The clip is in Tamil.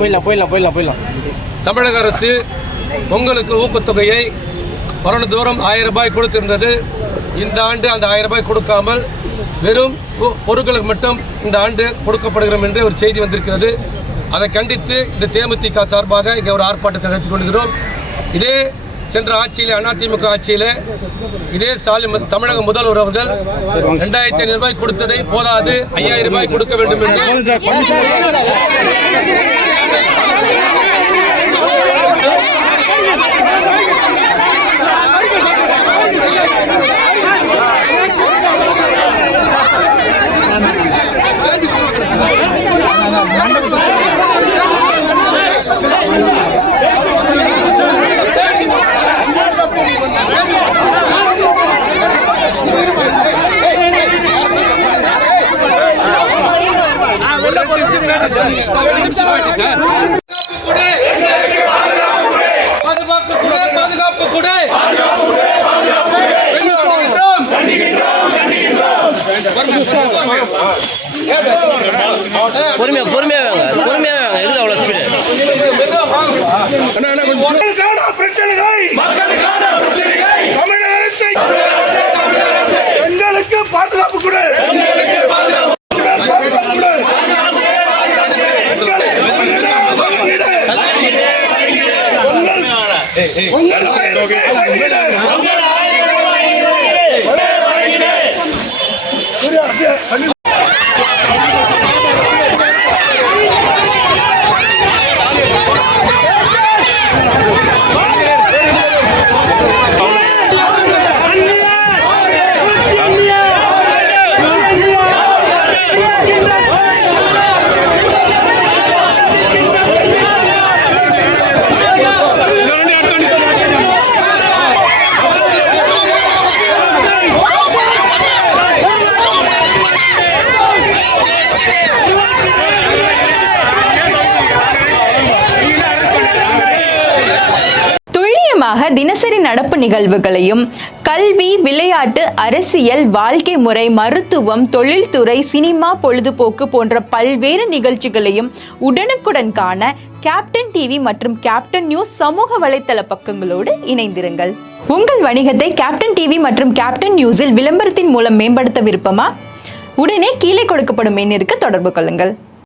போயிடலாம். தமிழக அரசு பொங்கலுக்கு ஊக்கத்தொகையை வருடந்தோறும் 1000 ரூபாய் கொடுத்திருந்தது. இந்த ஆண்டு அந்த 1000 ரூபாய் கொடுக்காமல் வெறும் பொருட்களுக்கு மட்டும் இந்த ஆண்டு கொடுக்கப்படுகிறோம் என்று ஒரு செய்தி வந்திருக்கிறது. அதை கண்டித்து இந்த தேமுதிக சார்பாக இங்கே ஒரு ஆர்ப்பாட்டத்தை நடத்தி கொள்கிறோம். இதே சென்ற ஆட்சியில் அதிமுக ஆட்சியில் இதே ஸ்டாலின் தமிழக முதல்வர் அவர்கள் 2500 ரூபாய் கொடுத்ததை போதாது 5000 ரூபாய் கொடுக்க வேண்டும் என்று பொறுமையா இருக்கு அவ்வளவு ஸ்பீடு. எங்களுக்கு பாதுகாப்பு கொடு. தினசரி நடப்பு நிகழ்வுகளையும் கல்வி, விளையாட்டு, அரசியல், வாழ்க்கை முறை, மருத்துவம், தொழில்துறை, சினிமா, பொழுதுபோக்கு போன்ற பல்வேறு நிகழ்ச்சிகளையும் உடனுக்குடன் காண கேப்டன் டிவி மற்றும் கேப்டன் நியூஸ் சமூக வலைத்தள பக்கங்களோடு இணைந்திருங்கள். உங்கள் வணிகத்தை கேப்டன் டிவி மற்றும் கேப்டன் நியூஸில் விளம்பரத்தின் மூலம் மேம்படுத்த விருப்பமா? உடனே கீழே கொடுக்கப்படும் எண்ணிற்கு தொடர்பு கொள்ளுங்கள்.